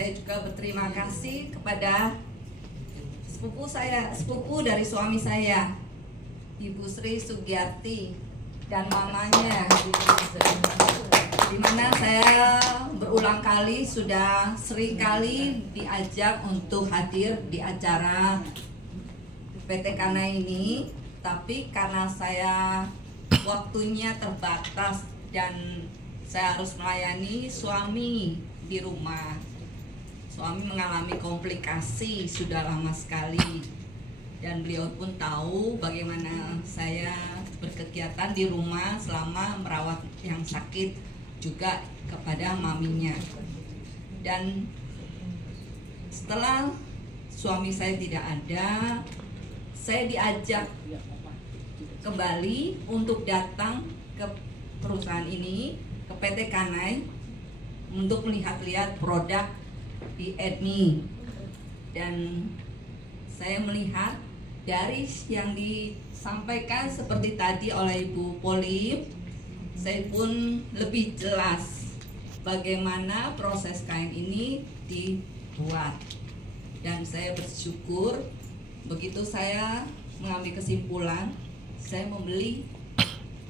saya juga berterima kasih kepada sepupu dari suami saya, Ibu Sri Sugiyarti, dan mamanya, di mana saya berulang kali sudah sering kali diajak untuk hadir di acara PT Kana ini, tapi karena saya waktunya terbatas dan saya harus melayani suami di rumah. Suami mengalami komplikasi sudah lama sekali, dan beliau pun tahu bagaimana saya berkegiatan di rumah selama merawat yang sakit, juga kepada maminya. Dan setelah suami saya tidak ada, saya diajak kembali untuk datang ke perusahaan ini, ke PT Kanai, untuk melihat-lihat produk di Edmi. Dan saya melihat dari yang disampaikan seperti tadi oleh Ibu Poli, saya pun lebih jelas bagaimana proses kain ini dibuat. Dan saya bersyukur begitu saya mengambil kesimpulan, saya membeli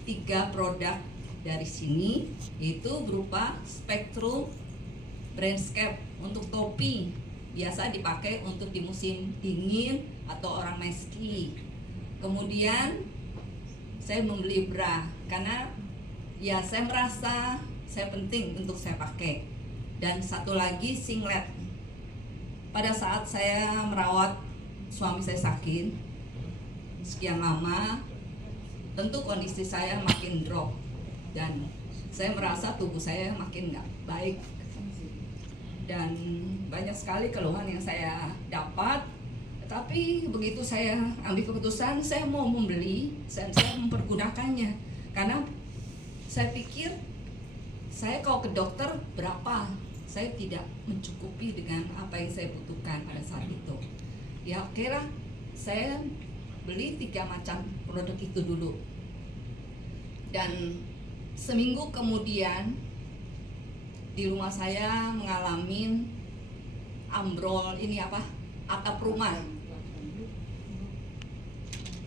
3 produk dari sini, yaitu berupa Spektrum Brandscape untuk topi, biasa dipakai untuk di musim dingin atau orang meski. Kemudian saya membeli bra karena ya saya merasa saya penting untuk saya pakai. Dan satu lagi singlet. Pada saat saya merawat suami saya sakit sekian lama, tentu kondisi saya makin drop dan saya merasa tubuh saya makin nggak baik, dan banyak sekali keluhan yang saya dapat. Tapi begitu saya ambil keputusan, saya mau membeli, saya mempergunakannya, karena saya pikir saya kalau ke dokter berapa, saya tidak mencukupi dengan apa yang saya butuhkan pada saat itu. Ya oke lah, saya beli 3 macam produk itu dulu. Dan seminggu kemudian di rumah saya mengalami ambrol atap rumah.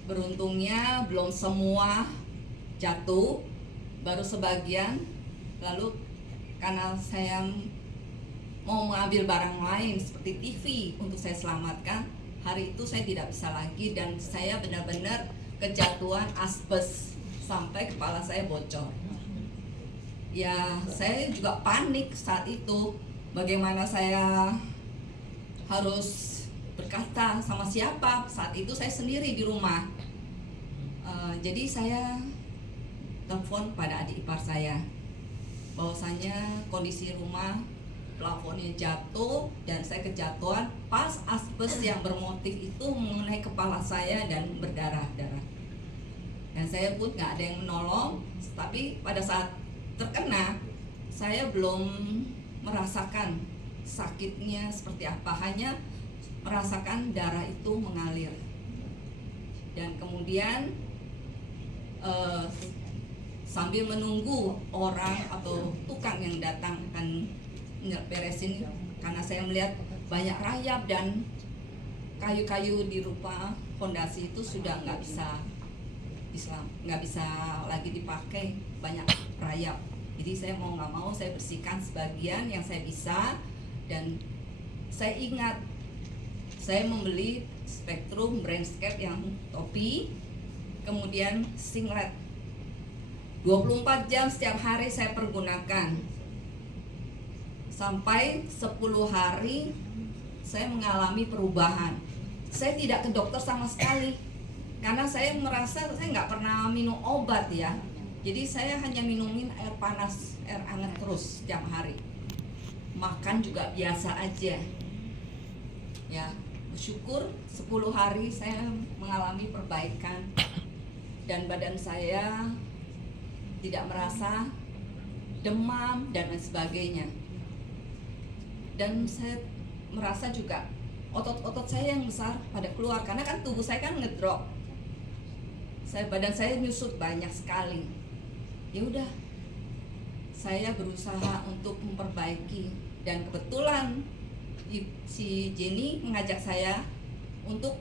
Beruntungnya belum semua jatuh, baru sebagian. Lalu karena saya mau mengambil barang lain seperti TV untuk saya selamatkan, hari itu saya tidak bisa lagi dan saya benar-benar kejatuhan asbes sampai kepala saya bocor. Ya, saya juga panik saat itu. Bagaimana saya harus berkata sama siapa? Saat itu saya sendiri di rumah. Jadi saya telepon pada adik ipar saya, bahwasanya kondisi rumah plafonnya jatuh dan saya kejatuhan pas asbes yang bermotif itu mengenai kepala saya dan berdarah-darah. Dan saya pun nggak ada yang menolong. Tapi pada saat terkena, saya belum merasakan sakitnya seperti apa, hanya merasakan darah itu mengalir. Dan kemudian sambil menunggu orang atau tukang yang datang akan beresin, karena saya melihat banyak rayap dan kayu-kayu di rumah fondasi itu sudah nggak bisa lagi dipakai, banyak rayap. Jadi saya mau nggak mau saya bersihkan sebagian yang saya bisa. Dan saya ingat saya membeli Spektrum Brandscape yang topi, kemudian singlet. 24 jam setiap hari saya pergunakan. Sampai 10 hari saya mengalami perubahan. Saya tidak ke dokter sama sekali, karena saya merasa saya nggak pernah minum obat ya. Jadi saya hanya minumin air panas, air hangat terus setiap hari. Makan juga biasa aja. Ya, bersyukur 10 hari saya mengalami perbaikan dan badan saya tidak merasa demam dan lain sebagainya. Dan saya merasa juga otot-otot saya yang besar pada keluar, karena kan tubuh saya kan ngedrop. Badan saya nyusut banyak sekali. Ya udah, saya berusaha untuk memperbaiki, dan kebetulan si Jenny mengajak saya untuk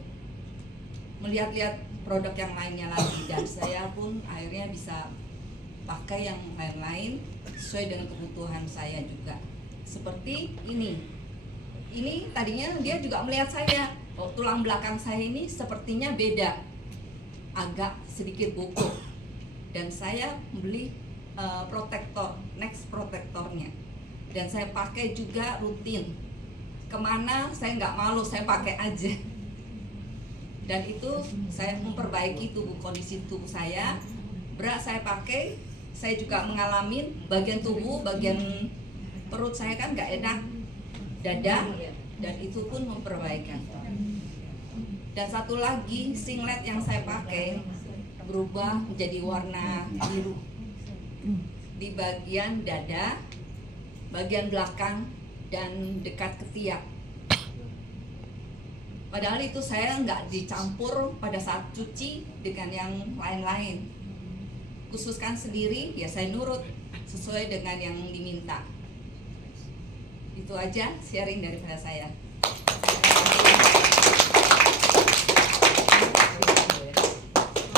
melihat-lihat produk yang lainnya lagi, dan saya pun akhirnya bisa pakai yang lain-lain sesuai dengan kebutuhan saya juga. Seperti ini tadinya dia juga melihat saya, tulang belakang saya ini sepertinya beda, agak sedikit bungkuk, dan saya beli protektor, next protektornya, dan saya pakai juga rutin. Kemana saya nggak malu, saya pakai aja. Dan itu saya memperbaiki kondisi tubuh saya. Berat saya pakai, saya juga mengalami bagian tubuh, bagian perut saya kan nggak enak, dada, dan itu pun memperbaikan. Dan satu lagi, singlet yang saya pakai berubah menjadi warna biru di bagian dada, bagian belakang, dan dekat ketiak. Padahal itu saya nggak dicampur pada saat cuci dengan yang lain-lain. Khususkan sendiri, ya saya nurut sesuai dengan yang diminta. Itu aja sharing daripada saya.